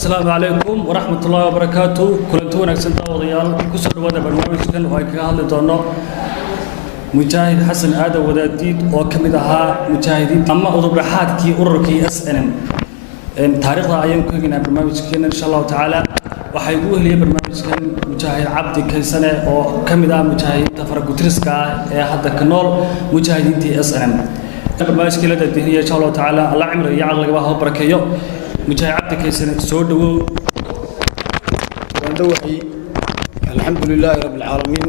السلام عليكم ورحمة الله وبركاته. كلنتو wanaagsan daawadayaal ku soo dhawaada barnaamijkan oo ay kaga hadli doono Mujaahid Xasan Aadan Wadaadiid oo kamid ahaa mujaahidiinta ama udub-dhaxaadkii ururkii SNM. taariikhda ayaan ku eegnaa barnaamijkan insha Allah taala. waxay ugu heliyay barnaamijkan Mujaahid Cabdi Kaysane oo kamid ah mujaahidiinta faragutiriska ee hadda ka nool mujaahidiintii SNM. barnaamijka la dadiyay insha Allah taala Allah cimriga iyo aqliga ha barakeeyo. مجاهد عبد كيسن سودو وندوحي الحمد لله رب العالمين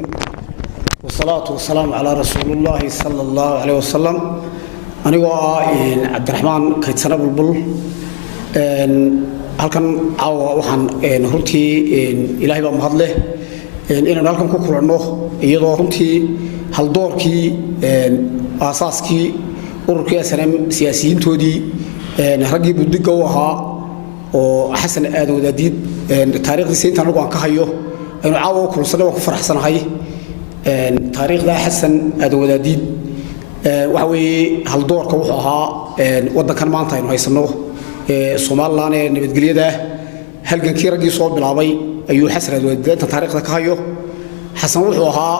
والصلاة والسلام على رسول الله صلى الله عليه وسلم. أنا عبد الرحمن كيسن بلبل هل كان عوا وحن هرتي إلهي بمهضله إن هلكم كوكلانه يضو هرتي هل دور كي أساس كي أوركي سلام سياسيين تودي رجل بدقوها وحسن آدم وداديد تاريخ السنة أنا قاعد كهيو إنه عاو كل سنة وكفر حسن هاي تاريخ ده حسن آدم وداديد وحوي هالدور كوحها وده كان معناته إنه هيسنوه الصومال لانه نبتقليه ده هل كان كي رجل صوب بالعبي أيو حسن آدم وداديد تاريخ ده كهيو حسن وحها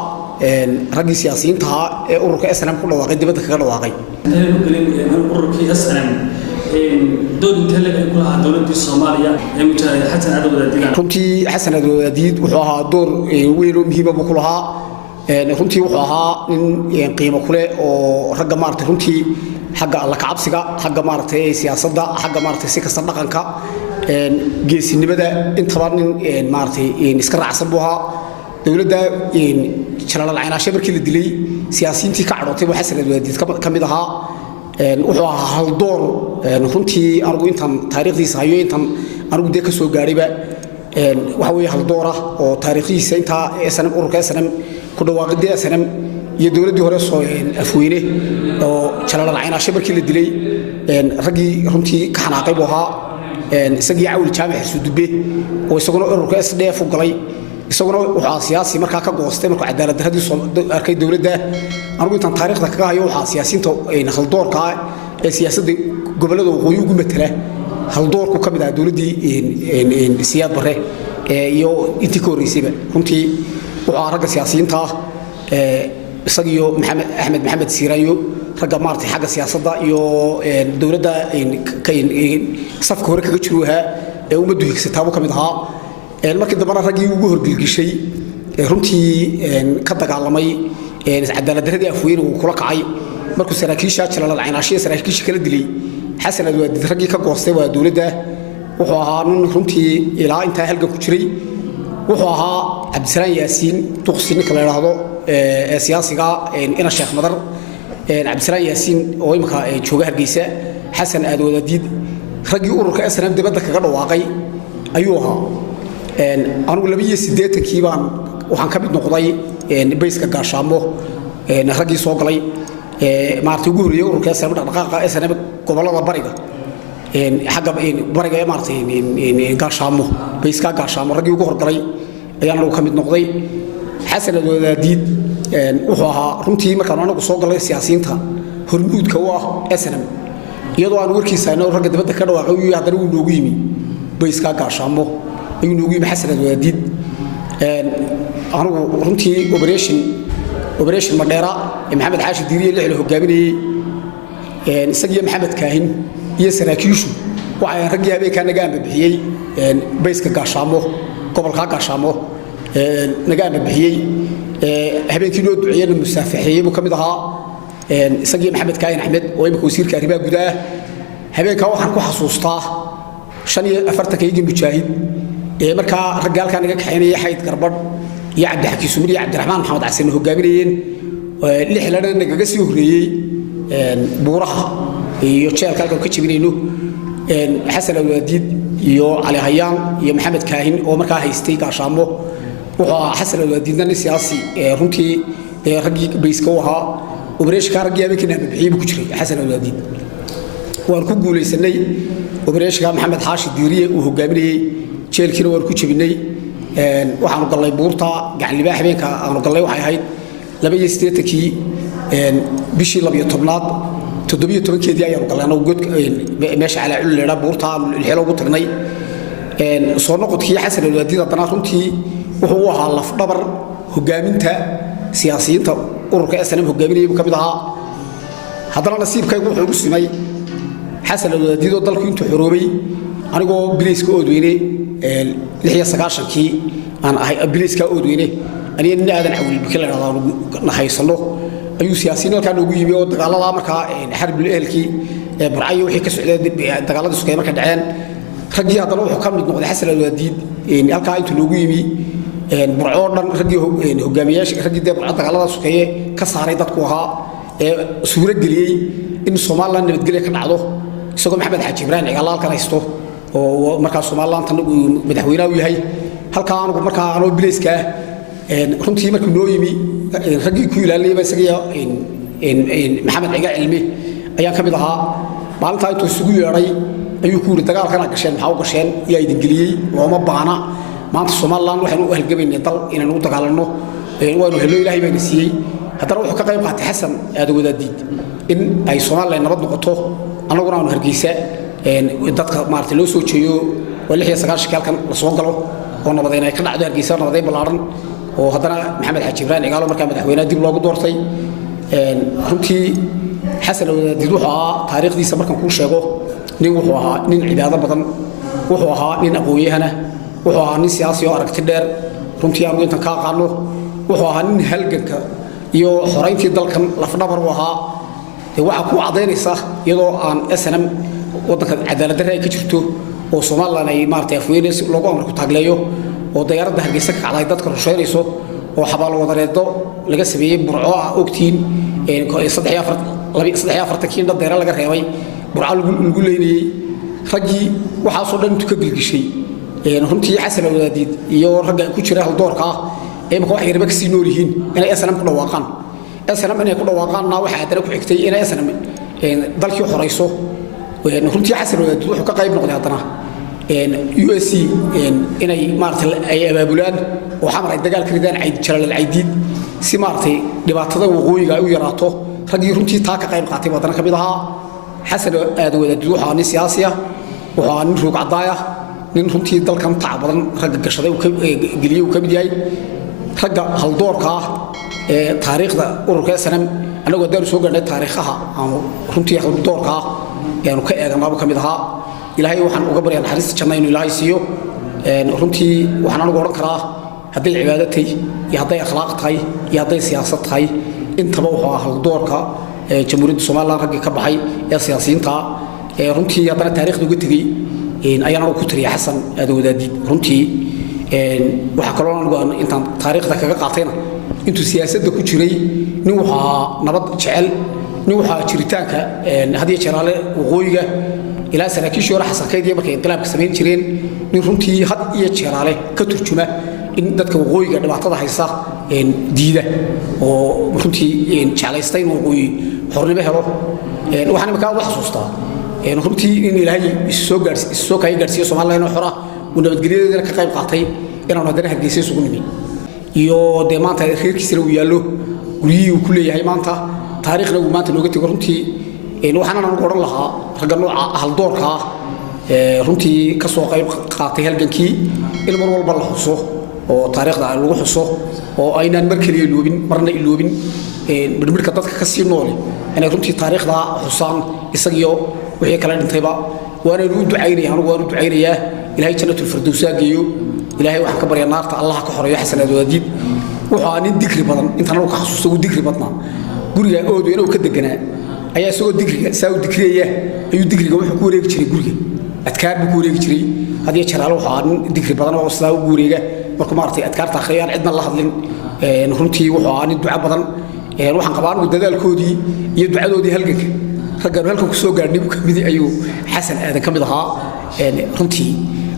رجل سياسيين تها أورك أسلم كله واقعي دبته كله واقعي. أورك أسلم دول تلقى يقولها دولة الصومالية مجاهد حسن عدو وداديد. كنتي حسن عدو وداديد وحها دور ويلو مهمة بكلها كنتي وحها إن قيمة كله ورجع مارت كنتي حاجة الله كعبسكا حاجة مارت سياسة حاجة مارت سيك صدقان كا جيس النبدة إن طبعا مارت نسكر عصبوها دولة ده شلال العين عشان بركي الدليل سياسيين تي كعروتي وحسن عدو وداديد كم يدها وحوا هالدور نخنتي أرجو إنتم تاريخي صحيح إنتم أرجو ديك سو قريبة وحوي هالدورة أو تاريخي سنتا سنم أوركا سنم كل واحد ده سنم يدور ده هرس أفوينه أو شلال العين عشان بركي الدليل رجي خنتي كحنا عقبها سجي عول جامع سودبي ويسقون أوركا سده فوق علي يسقون وحاسياسي مركا كجوستة مركا عدالة هذه أركي الدولة ده أرجو إنتم تاريخ ذاك هايو حاسياسين تو هالدور كا السياسة دي قبل ده ويجوا مثله هالدور كم ده دولة دي إن سياد بره يو إنتكوري سيبه كنتي وعارق السياسيين تا سجيو أحمد محمد سيرايو رجع مارتي حاجة سياسة ده يو الدولة ده كين صف كورك كجروها ومدو يكسبوا كم ده المركز ده مرة رجع يجوه بالجشي رمتي كذا على مي عدالة هذه أفوين وكلك عاي مركز سراكيشة شلال العين عشية سراكيشة كلا دلي حسن الواد درجي كقصة ودولة ده وحوها نون رمتي إلى انتهى هلقة كشري وحوها عبد السلام ياسين تقصين كلا هذا سياسي قا إن الشيخ مدر عبد السلام ياسين ويمكا شوجه الجيسة حسن الواديد رجي أورك أسنى بدي بدك كذا واقعي أيوها أنا ولا بيجي سديت كيبان وحنكمل نقضي بيسك قاشامو نخرج صوغلي ما تقول يورو كاسر من دقائق اسنا قبل بريغا حاجه بريغا مارتي قاشامو بيسك قاشامو رجي ugu hordaray ayaan lagu kamid noqday xasan wadaadiid wuxuu ahaa runtii markaan anagu soo galay siyaasiyiinta hormuudka u ah SNM iyadoo aan warkiisa inoo rag dibadda ka dhawaaqay uu hadana uu noogu yimi beyska gaashaamo ayuu noogu yimi xasan wadaadiid anigu runtii operation madheera maxamed xaashi diiriye lixle hogaaminayay isagiyo maxamed kaahin iyo saraakiishu waxay ragii habeenka naga bixiyay beyska gaashaamo gobolka gaashaamo naga bixiyay habeenkii loo duceeyay musaafaxiyay buu kamid ahaa isagiyo maxamed kaahin axmed oo imika wasiirka arrimaha gudaha habeenka waxaan ku xasuustaa 45 mujaahid marka ragaalka naga kaxeynayay xayd garbadh يا عبد الحكيم سمري عبد الرحمن محمد عسين هجامين اللي حلنا نجاسي وهريي بورها يوتشال كالكم كتشبينه حسن الوديد يو علي هيان يا محمد كاهن ومركا هيستيك عشامه وحسن الوديد السياسي رمتي رجي بيسكوها وبريش كارجي أبيك نعم بحيب كتشري حسن الوديد وأركوب لي سنة وبريش كان محمد حاشي ديريه وهجامين شيل كيلو وركوتشبيني waxaanu galay buurta gacan libaax habeenka aanu galay waxay ahayd 280kii bishii 12aad 17keedii ayaanu galay god meesha cala cul leeyahay buurta xilo ugu tagnay soo noqodkii xasan alwaadiid haddana runtii wuxuu u ahaa lafdhabar hogaaminta siyaasiyiinta ururka SNM hogaaminayay ka mid ahaa haddana nasiibkaygu wuxuu ugu simay xasan alwaadiid oo dalku intuu xoroobay anigoo biliiska oodweyne 96kii aan ahay biliiska oodweyne aniga nin aadan cawil bikala nahaysano ayuu siyaasiyiin halkaan ugu yimi oo dagaalada markaa xarbil ehelkii burcayo wixii ka socday dagaaladii sukay marka dhaceen raggii haddana wuxuu ka mid noqday xasan alwaadiid halkaa intuu loogu yimi burco dhan raggii hogaamiyaasha raggii burco dagaalada sukaye ka saaray dadku ahaa suura geliyay in Soomaaliland nabadgelyo ka dhacdo isagoo maxamed xaaji ibrahim cigaal halkan haysto oo markaa Soomaaliland tan madaxweynaha u yahay halkaa anigu markaa anoo biliiska runtii markii noo yimi raggii ku ilaalinayay isaga maxamed cigaal cilmi ayaan ka mid ahaa maalinta intuu isugu yeeray ayuu ku yiri dagaalkana gasheen maxaa u gasheen yaa idin geliyay looma baana maanta Soomaaliland waxaan u halgabaynay dal inaan u dagaalano waanu helo ilaahay baa siiyay haddana wuxuu ka qayb qaatay xasan wadaadiid in ay Soomaaliland nabad noqoto anaguna aanu hargeysa dadka maartay loo soo jeeyo 96 halkan la soo galo oo nabadayna ay ka dhacdo hargeysa nabaday balaaran oo haddana maxamed xaaji ibrahim cigaal markaa madaxweynaha dib loogu doortay runtii xasan alwaadiid wuxuu ahaa taariikhdiisa markan kuu sheego nin wuxuu ahaa nin cibaado badan wuxuu ahaa nin aqoon-yahana wuxuu ahaa nin siyaasi oo aragti dheer runtii aanu intan ka aqaano wuxuu ahaa nin halganka iyo xoreyntii dalkan lafdhabar u ahaa waxa ku cadaynaysa iyadoo aan SNM wadanka cadaalad darro ay ka jirto oo Soomaaliland ay maartay afweynayso loogu amar ku taagleeyo oo dayaaradda hargeysa ka kacday dadka rusheynayso oo xabaal wadareedo laga sameeyay burco ogtiin 3-4 kiin dheer laga reebay burco lagu leeyay raggii waxa soo dhan ka gilgishay runtii xasan alwaadiid iyo ragga ku jira hal doorka marka wax yarba ka sii nool yihiin inay SNM ku dhawaaqaan inay ku dhawaaqaanna waxa hadana ku xigtay inay SNM dalkii xoreyso runtii xasan alwaadiid wuxuu ka qayb noqday hadana USC inay maartay ay abaabulaan oo xamar ay dagaal ka ridaan Jalaal al-Caydiid si maartay dhibaatada waqooyiga ay u yaraato raggii runtii taa ka qayb qaatay wadana ka mid ahaa xasan alwaadiid wuxuu nin siyaasi ah wuxuu nin ruug cadaaya nin runtii dalkan tacbadan ragga gashaday geliyo ka mid yahay ragga hal doorka taariikhda ururka SNM anagoo daan soo gaadhay taariikhaha aan runtii hal doorka aanu ka eeganaba ka mid ahaa ilaahay waxaan uga baryaa naxariista janna inuu ilaahay siiyo runtii waxaan anigu oran karaa hadday cibaado tahay iyo hadday akhlaaq tahay iyo hadday siyaasad tahay intaba wuxuu ahaa hal doorka jamhuuriyadda Soomaaliland ragga ka baxay ee siyaasiyiinta runtii haddana taariikhda uga tagay ayaan ku tiriya xasan wadaadiid runtii waxa kaloo anigu intaan taariikhda kaga qaatayna intuu siyaasadda ku jiray nin waxa nabad jecel nin waxa jiritaanka hadiya jaraale waqooyiga ilaa saraakiishii hore xasankeedii markay inqilaabka sameyn jireen nin runtii had iyo jaraale ka turjuma in dadka waqooyiga dhibaatada haysa diida oo runtii jecelaystay inuu waqooyi xornimo helo waxaan markaa wax xasuustaa runtii in ilaahay soo gaarsiiyo Soomaaliland xora uu nabadgelyadeeda ka qayb qaatay inaan hadana hargeysa isugu nimi iyo de maanta reerkiisa uu yaalo guriyii uu ku leeyahay maanta taariikhna uu maanta nooga tago runtii waxaan aan oran lahaa ragga nooca hal doorka runtii ka soo qayb qaatay halgankii in mar walba la xuso oo taariikhda lagu xuso oo aynaan mar kaliya iloobin marna iloobin midka dadka ka sii nool inay runtii taariikhda xusaan isagiyo wixii kala dhintayba waana u ducaynaya anigu waan u ducaynayaa ilaahay jannatul firdaws geeyo ilaahay waxaan ka baryaa naarta Allah ka xoreeyo xasan alwaadiid wuxuu aan digri badan intaan uu ka xasuusto uu digri badna guriga oo inuu ka deganaa ayaa soo digriga saa u digriyay ayuu digriga wuxuu ku wareegi jiray guriga adkaar buu ku wareegi jiray hadii jaraalo waxa aan digri badan oo saa u wareega markuu maartay adkaarta akhriyaan cidna la hadlin runtii wuxuu aan duca badan waxaan qabaan uu dadaalkoodii iyo ducadoodii halganka raggan halka ku soo gaadhnay ka mid ayuu xasan aadan ka mid ahaa runtii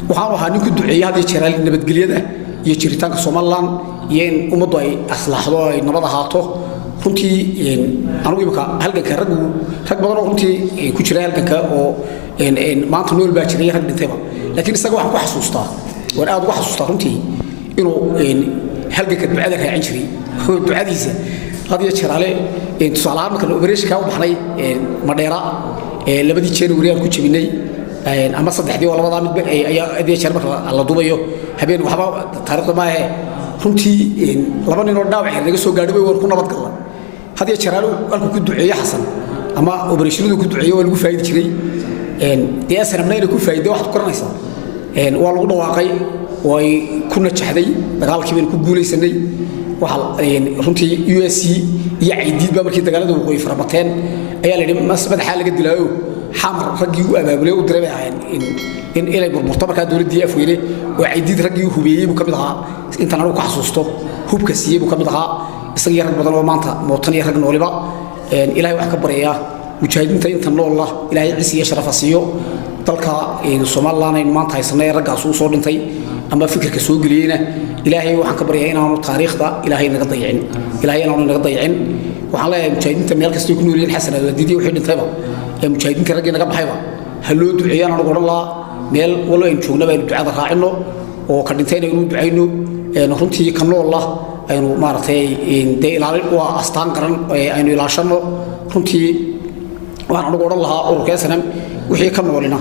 waxaan ahaa nin ku duceeyay hadii jaraal nabadgelyada iyo jiritaanka Soomaaliland iyo in ummaddu ay aslaxdo ay nabad ahaato runtii anigu imka halganka rag badan oo runtii ku jira halganka oo maanta nool baa jiray rag dhintayba laakiin isaga waxaan ku xasuustaa waan aad ugu xasuustaa runtii inuu halganka ducada raacin jiray ducadiisa hadii jaraale tusaalahaan marka operation ka u baxnay Madheera labadii jeer wariyaan ku jabinay أما صدق ولا وضع مد أي أدي شربة الله دوبيو هبين وحبا تاريخ ما هي رمتي لبنا نودع يعني نجسوا قاربي وركونا بتقلا هذه شرالو قالوا كنت دعية حسن أما وبرشلونة كنت دعية ولا فايدة شيء دي أسرع من يكون فايدة واحد كرنيسا والله واقعي وكنا تشحدي دقال كبير كقولي سني وحال رمتي USC يعيد بابك دقال ده وقوي فربطين أيها اللي ما سبب حالة قد له حمر رجيو أبابله ودربه إن إلى المرتبط كان دول دي أفويله وعيد رجيو هبيه مكملها أنت نروح حسوسته هو بكسيه مكملها الصغير بدل ومانته موطني رجل نولبا إلهي وحكبر إياه مشاهدين تين تنو الله إلهي عسي يشرف السيو تلقى الصومال لنا إن مانته يصنع رجع صوص تي أما فكر كسوق لينا إلهي وحكبر إياه إنه التاريخ ده إلهي نقضيعين إلهي إنه نقضيعين وعلى مشاهدين تميل كستيو كنوا لين حسنة الديدي وحيد طيبة مشاهدين كرجع نقب حيوة هلو دعيانا نقول الله ميل ولا ينشوفنا بين الدعاء راعينه وكردين يقولون دعينه نخرجتي كنوا الله أينو مارتي إن ده إلى وأستان قرن أينو إلى شنو خرجتي وأنا نقول الله أوركاسنا وحي كنوا لنا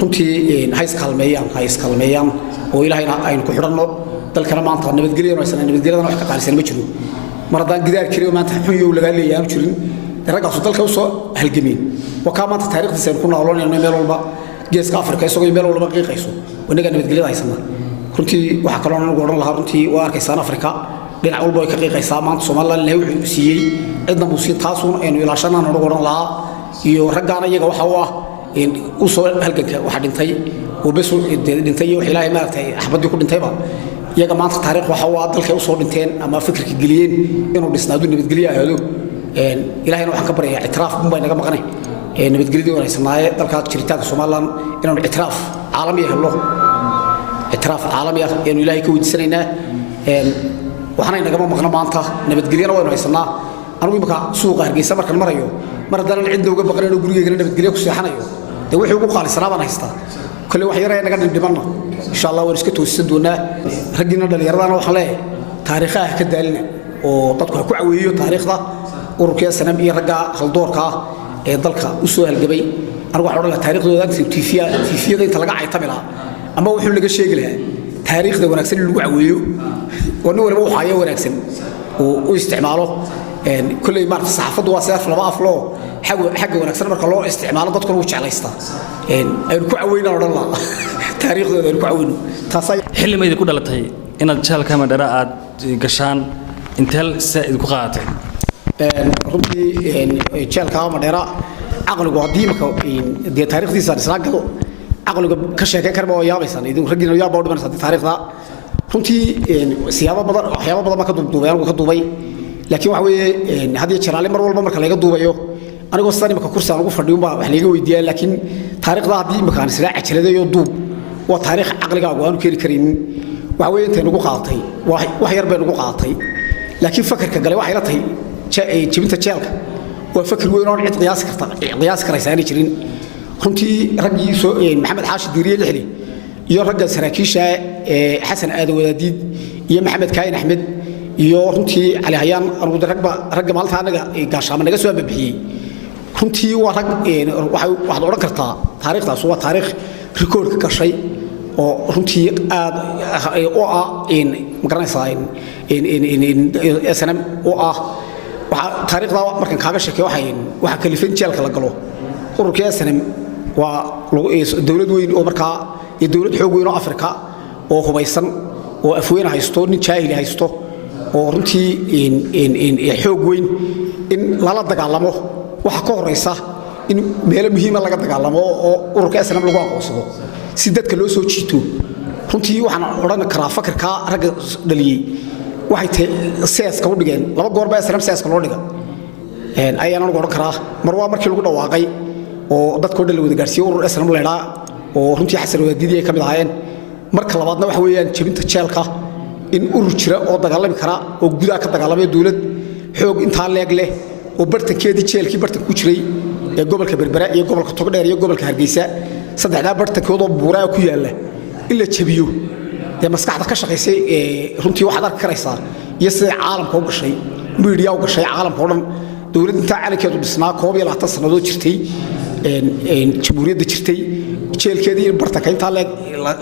خرجتي هايس كلميان وإلى هنا أين كحرنا الكلام عن طرنا بتقولين مثلا بتقولين أنا أحكي قارسين بتشلو مرضان قدار كريم ما تحميه ولا قال لي يا مشلين رجع صوت الكوسة هالجميل وكمان التاريخ ده سيكون أولون إنه يميلوا البا جيس كافر كيسو يميلوا البا قي كيسو ونجا نبتقلي هايسنا كنتي وحكلون نقول الله كنتي واركيسان أفريقيا لين أول باي كقي كيسا ما صومالا اللي هو سيء عندنا موسيقى تاسون إنه يلاشنا نقول الله يرجعنا يجوا حوا إن وصل هالجك واحد انتهي وبس انتهي وحلاي ما أحبط يكون انتهي بقى يا جماعة التاريخ وحوا ضل كيوصل انتين أما فكر كجليين إنه بيسنادون نبتقلي هذا إلهي نوح كبر اعتراف مبين نجا مغني نبتقلي ولا يسمعه ضل كشريتات الصومالان إنه اعتراف عالمي هالله اعتراف عالمي إنه إلهي كود سنينا وحنا نجا مغنى مانته نبتقلي ولا يسمعه أنا ويمك سوق هرجيس مرة كل مرة يوم مرة دارن عنده وجب بقرن وجري جري نبتقلي وسيحنا يوم ده وحي وقال السلام أنا هستا كل واحد يرى نجا ندمنا إن شاء الله ورسكت وسدونا رجينا دل يردنا وحلاه تاريخه كدلنا وطبعا كعويه تاريخ ده وركيا سنة يرجع خلدور كا ضلك وسوء الجبي أنا واحد أقول تاريخ ده تيفيا ده تلاقى عيطملها أما وحول لك الشيء لها تاريخ ده ونكسر اللي كعويه ونور مو حياة ونكسر واستعماله كل ما في الصحافة وسائل لما أفلو حاجة ونكسر مرة الله استعماله ده تكون وش على يستا كعوينا ولا الله تاريخ ده كعوينه تصير حل ما يكون على تهي إن الشال كم درا قشان إنتل سائد قاعته ربي الشال كم درا عقله قديم دي تاريخ دي صار ساقل عقله كشة كربا ويا بيسان إذا خرجنا ويا بعض من التاريخ ده ربي سيابا بدر أحيانا بدر ما كتب دبي أنا كتب دبي لكن وحوي هذه الشرالي مرة والله مرة كلاقي دبي أنا قصدي ما كورس أنا قفر اليوم بحليقه ويديا لكن تاريخ ده عدي مكان سلاح كذا يودوب وتاريخ عقلك أقوال كريم وحوي أنت نقول قاطي وحير بين نقول قاطي لكن فكر كقلي وحيرتي جبت تشالك وفكر وين عد قياس كريساني شرين كنتي رجي محمد حاشد ديري الحلي يا رجل سراكيش حسن آدم وديد يا محمد كاين أحمد يا كنتي على هيان أرود رجع مالتها أنا قاش عم نجسوا ببحي كنتي واحد أورا كرتا تاريخ ده سوا تاريخ ريكورد كشيء runtii aad in magaranaysaa in SNM oo ah waxa taariikhda markan kaaga sheekay waxa kalifin jeelka la galo ururka SNM waa dawlad weyn oo markaa dawlad xoog weyn oo Afrika oo hubaysan oo afweyn haysto nin jaahil haysto oo runtii in xoog weyn in lala dagaalamo waxa ka horeysa in meel muhiim ah laga dagaalamo oo ururka SNM lagu aqoonsado si dadka loo soo jiito runtii waxaan oran karaa fakarka rag dhaliyay waxay seeska u dhigeen laba goor baa SNM seeska loo dhigay ayaan oran karaa marwaa markii lagu dhawaaqay oo dadka dhalay wada gaarsiyo urur SNM leeyahay oo runtii xasan wadaadiyay kamid ahaayeen marka labaadna waxa weeyaan jabinta jeelka in urur jira oo dagaalami kara oo gudaha ka dagaalamay dawlad xoog inta leeg leh oo bartankeedii jeelkii bartan ku jiray ee gobolka Berbera iyo gobolka Togdheer iyo gobolka Hargeysa saddexda bartankood oo buuraa ku yaala ila jabiyo ee maskaxda ka shaqeysay runtii waxaad arki karaysaa iyo sida caalamka u gashay media u gashay caalamka oo dhan dawladda inta caalamkeedu dhisnaa 12 sanadood jirtay jamhuuriyadda jirtay jeelkeedii in bartakaynta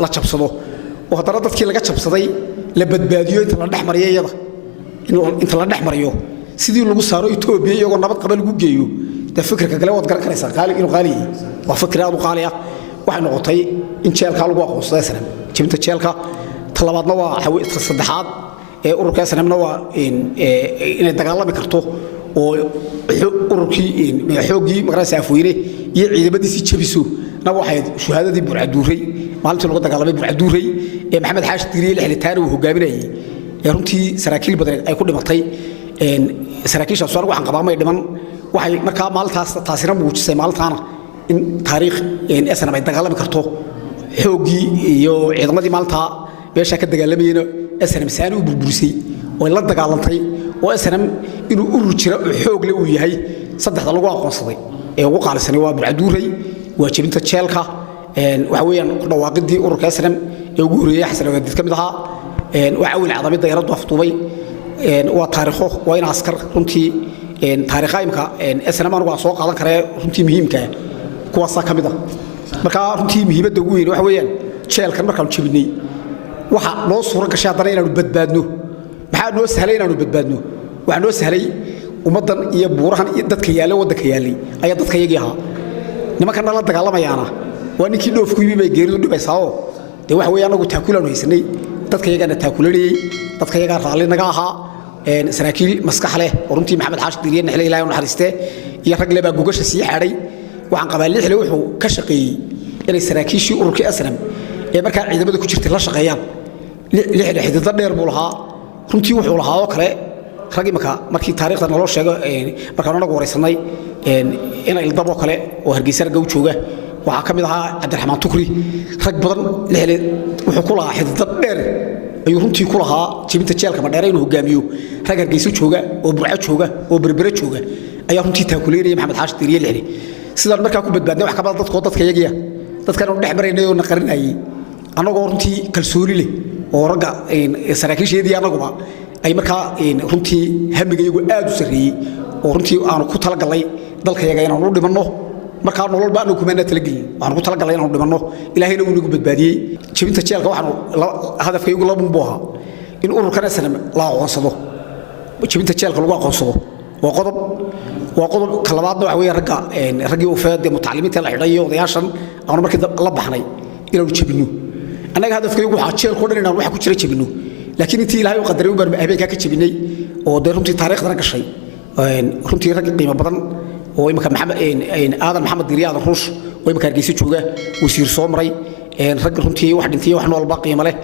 la jabsado oo haddana dadkii laga jabsaday la badbaadiyo inta la dhexmariyo iyada inta la dhexmariyo sidii lagu saaro Itoobiya iyagoo nabad qaba lagu geeyo da fikirka kale wad garan karaysaa qaali inuu qaali waa fikir aad u qaali ah waxay noqotay in jeelka lagu aqoonsado sanam jibinta jeelka talabaadna waa xawiyada saddexaad ee ururka sanamna waa in dagaalami karto oo ururkii xoogii magaraysa afweyne iyo ciidamadiisii jabiso na waxay shuhaadadii burcaduuray maalintii lagu dagaalamay burcaduuray ee maxamed xaashi diiriye lixlitaan uu hogaaminayay ee runtii saraakiil badan ay ku dhimatay saraakiisha soo waxaan qabaamay dhiman waxay markaa maalintaas taasina muujisay maalintaana in taariikh SNM ay dagaalami karto xoogii iyo ciidamadii maalinta beesha ka dagaalamayna SNM saani u burburisay oo la dagaalantay oo SNM inuu urur jira xoog leh uu yahay saddexda lagu aqoonsaday ee ugu qaalisanay waa burcaduuray waa jibinta jeelka waxa weeyaan ku dhawaaqidii ururka SNM ee ugu horeeyay xasan wadaad kamid ahaa waa awil cadamada dayaradu aftuubay waa taariikho waa in askar runtii taariikhaymka SNM anigu soo qaadan karee runtii muhiimka kuwaas ka mid ah marka runtii muhiimadda ugu weyn waxa weeyaan jeelkan markaan jibinay waxa loo suura gashay haddana inaanu badbaadno maxaa noo sahlay inaanu badbaadno waxa noo sahlay ummadan iyo buurahan iyo dadka yaala wadanka yaalay ayaa dadka yagii ahaa nimankan la dagaalamayaana waa ninkii dhoofku yimi bay geeridu dhibaysaa oo de waxa weeyaan anagu taakulaan haysanay dadka yagana taakulanayay dadka yaga raali naga ahaa saraakiil maskax leh oo runtii maxamed xaashi diiriye naxle ilaahay u naxariiste iyo rag leba gogasha sii xaadhay waxaan qabaa lixle wuxuu ka shaqeeyay inay saraakiishii ururka SNM ee markaa ciidamada ku jirtay la shaqeeyaan lixle xididda dheer buu lahaa runtii wuxuu lahaa oo kale rag markii taariikhda naloo sheego markaan anagu waraysanay in ildabo kale oo Hargeysa rag u jooga waxa kamid ahaa Cabdiraxmaan Tukri rag badan lixle wuxuu ku lahaa xididda dheer ayuu runtii ku lahaa jibinta jeelka ma dheeraynu hogaamiyo rag Hargeysa jooga oo Burco jooga oo Berbera jooga ayaa runtii taakuleeyay maxamed xaashi diiriye lixle sidaan markaa ku badbaadnay wax ka badan dadka yagiya dadkan oo dhexmareynay oo naqarinayay anagoo runtii kalsooni leh oo ragga saraakiisheedii anaguba ay markaa runtii hamigayagu aad u sareeyay oo runtii aanu ku talagalay dalka yaga inaanu dhimanno markaa nolol baan ku meena talagelin waxaan ku talagalay inaanu dhimanno ilaahayna uu nagu badbaadiyay jibinta jeelka waxaan hadafkaygu laba buu in ururkan SNM la aqoonsado jibinta jeelka lagu aqoonsado waa qodob kalabaadna waxa weeye ragii u faade mutacalimiinta la xidhay odayaashan aan markii la baxnay inaanu jabino anaga hadafkaygu waxa jeelku dhan inaan wax ku jira jabino laakiin intii ilaahay u qadaray uu habeenka ka jabinay oo runtii taariikhda gashay runtii rag qiimo badan oo imka maxamed aadan maxamed diiriyaad ruush oo imka Hargeysa jooga wasiir soo maray rag runtii wax dhintay wax nool baa qiimo leh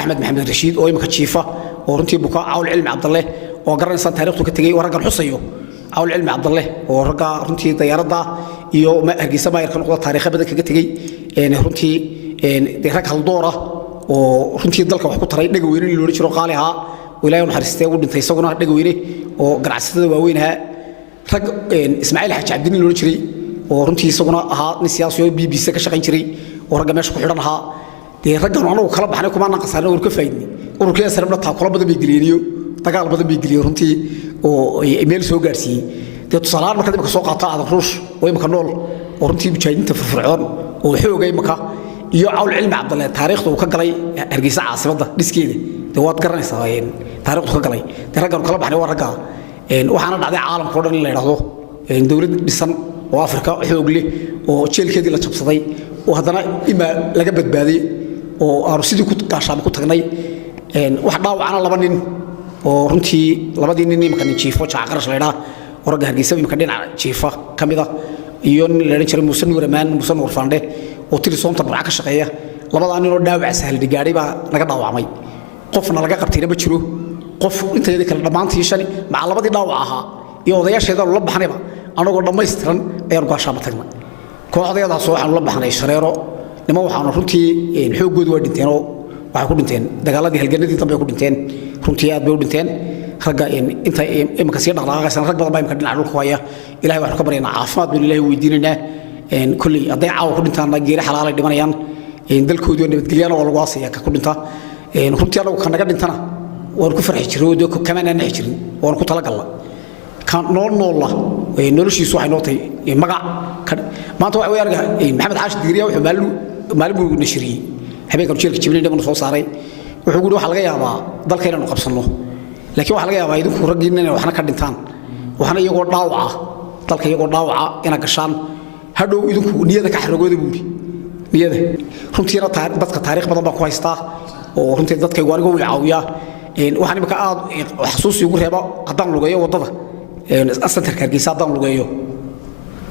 Ahmed Maxamed Rashiid oo imka jiifa oo runtii buka cawl cilmi Cabdalle oo garanaysan taariikhdu ka tagay waragan xusayo cawl cilmi Cabdalle oo raga runtii dayarada iyo Hargeysa ma yarkan qodo taariikh badan kaga tagay runtii rag hal door ah oo runtii dalka wax ku taray dhagaweyne loo jiro qaali ahaa ilaahay u naxariistay uu dhintay isaguna dhagaweyne oo ganacsatada waaweyn ahaa rag Ismaaciil Xaaji Cabdin loo jiray oo runtii isaguna ahaa nin siyaasi oo BBC ka shaqayn jiray oo ragga meesha ku xidhan ahaa raggan anagu kala baxnay kuma naqasana oo ka faydnay ururka SNM taa kala badan bay galiyo dagaal badan bay galiyo runtii oo email soo gaarsiiyay tusaalaan marka dib ka soo qaata aad ruush oo imka nool oo runtii mujaahidiinta firfircoon oo xoogay imka iyo cawl cilmi Cabdalle taariikhdu ka galay Hargeysa caasimada dhiskeeda waad garanaysaa taariikhdu ka galay raggan kala baxnay waa ragga waxaana dhacday caalamka oo dhan in la yiraahdo dawlad dhisan oo Afrika xoog leh oo jeelkeedii la jabsaday oo haddana ima laga badbaaday oo aanu sidii ku gaashaamo ku tagnay wax dhaawacana laba nin oo runtii labadii nin imka jiifo jaaqarash leeyahay oo ragga Hargeysa imka dhinaca jiifa kamida iyo nin la jiray Muuse Nuur Fande oo tilisoonta burca ka shaqeeya labada nin oo dhaawac sahal digaaray baa naga dhaawacmay qofna laga qabtayna ma jiro qof inteedii kala dhamaantii shan maca labadii dhaawac ahaa iyo odayaasheeda la baxnayba anagoo dhameystiran ayaan gaashaamo tagnay kooxdeedaas waxaan la baxnay shareero nima waxaan runtii xoogoodu waa dhinteen oo waxay ku dhinteen dagaaladii halganadii dambe ku dhinteen runtii aad bay u dhinteen ragga inta imka sii dhaqaaqaysan rag badan baa imka dhinaca dhulka haya ilaahay waxaan ka baryaynaa caafimaad baan ilaahay weydiinaynaa kulli haday caaw ku dhintaan geeri xalaalay dhimanayaan dalkoodu nabadgelyana oo lagu aasaya ka ku dhinta runtii anagu kan naga dhintana waan ku farxi jiray oo kama aanan jirin waan ku talagalnay kan nool noloshiisu waxay noqotay magac maanta waxa weeyaan maxamed xaashi digriya wuxuu maalmo nashriyay habeenkan jeelka jibril dhammaan soo saaray wuxuu guri waxa laga yaabaa dalka inaan qabsano laakiin waxa laga yaabaa idinku raggiina inay waxna ka dhintaan waxna iyagoo dhaawaca dalka iyagoo dhaawaca ina gashaan hadhow idinku niyada ka xaragooda buuri niyada runtiina dadka taariikh badan baan ku haystaa oo runtii dadka aniga way caawiyaa waxaan imika aad xasuusi ugu reebo haddaan lugeeyo wadada asantarka Hargeysa haddaan lugeeyo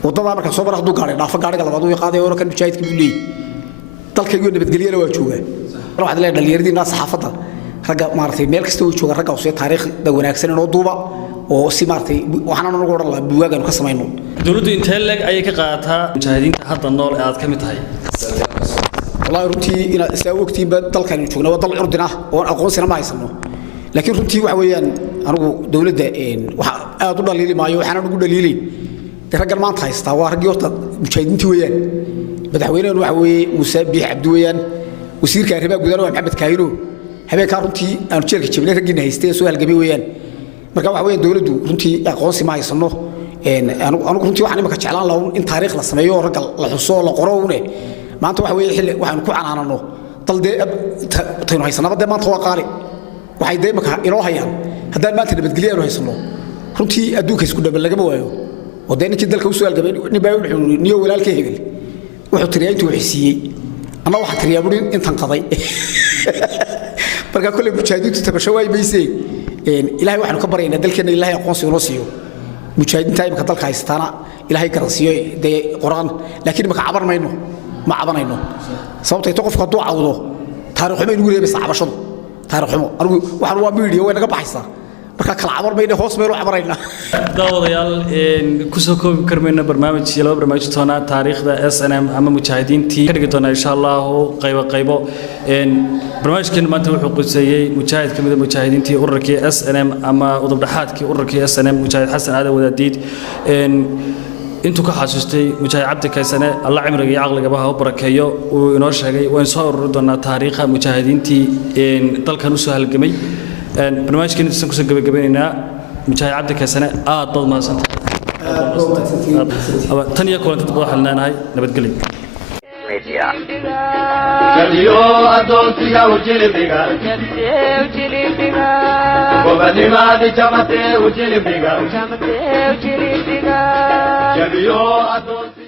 wadada marka soo marxdu gaari dhaafa gaariga labaad uu qaaday oo kan mujaahidka uu leeyahay dalkaygu nabadgeliyana waa joogaa waxaad leedahay dhalinyaradiina saxaafadda ragga maartay meel kasta oo jooga ragga oo taariikhda wanaagsan oo duuba oo si maartay waxaan ugu oran lahaa buugaaganu ka sameeyno dawladdu intee leeg ayay ka qaadataa mujaahidiinta hadda nool ee aad ka mid tahay والله runtii ina isaa waqti bad dalkan joogna waa dal urdina oo aqoonsina ma haysano laakiin runtii waxa weeyaan anigu dawladda waxa aad u dhaliili maayo waxaan ugu dhaliilay raggan maanta haysta waa ragii horta mujaahidiintii weeyaan madaxweynaha waxa weeye Muuse Biix Cabdi weeyaan wasiirka arrimaha gudaha waa Maxamed Kaahino habeenka runtii aan jeelka jibnay raggiina haystay soo halgamay weeyaan marka waxa weeyaan dawladdu runtii aqoonsi ma haysano anigu runtii waxaan imika jeclaan lahaa in taariikh la sameeyo ragga la xuso la qoro maanta waxa weeye xilli waxaan ku canaanano dalde tayno haysanaba maanta waa qaali waxay deemaka inoo hayaan haddaan maanta nabadgelyo aanu haysano runtii adduunka isku dhaban lagama waayo wadeenkii dalka u soo halgamay nibaa wuxuu niyo walaalkii hebel wuxuu tiriyay intuu xisiiyay ama waxa tiriyaa burin intan qaday marka kulli mujaahidiintu tabasho way baysay ilaahay waxaanu ka baryaynaa dalkeena ilaahay aqoonsi inoo siiyo mujaahidiinta imka dalka haystaana ilaahay garansiyo de quraan laakiin imka cabar mayno ma cabanayno sababtay qofka duu cawdo taariikh xumo inuu reebay saabashadu taariikh xumo anigu waxaan waa media way naga baxaysaa marka kala cabar mayno hoos meelo cabarayna daawadayaal ku soo koobi karmayna barnaamijyo laba barnaamij toona taariikhda SNM ama mujaahidiintii ka dhigi doona insha Allah qaybo barnaamijkan maanta wuxuu quseeyay mujaahid kamid ah mujaahidiintii ururkii SNM ama udub dhaxaadkii ururkii SNM mujaahid Xasan Aadan Wadaadiid intuu ka xasuustay mujaahid Cabdi Kaysane Allah cimriga iyo aqliga baha u barakeeyo uu inoo sheegay waan soo ururi doonaa taariikhda mujaahidiintii dalkan u soo halgamay barnaamijkan inta ku soo gabagabeynaa mujaahid Cabdi Kaysane aad baad mahadsantahay tan iyo kulanta dad waxaan leenahay nabadgelyo Kaliyo adonsiga ujilibiga Gobadimadi chamate ujilibiga Kaliyo adonsiga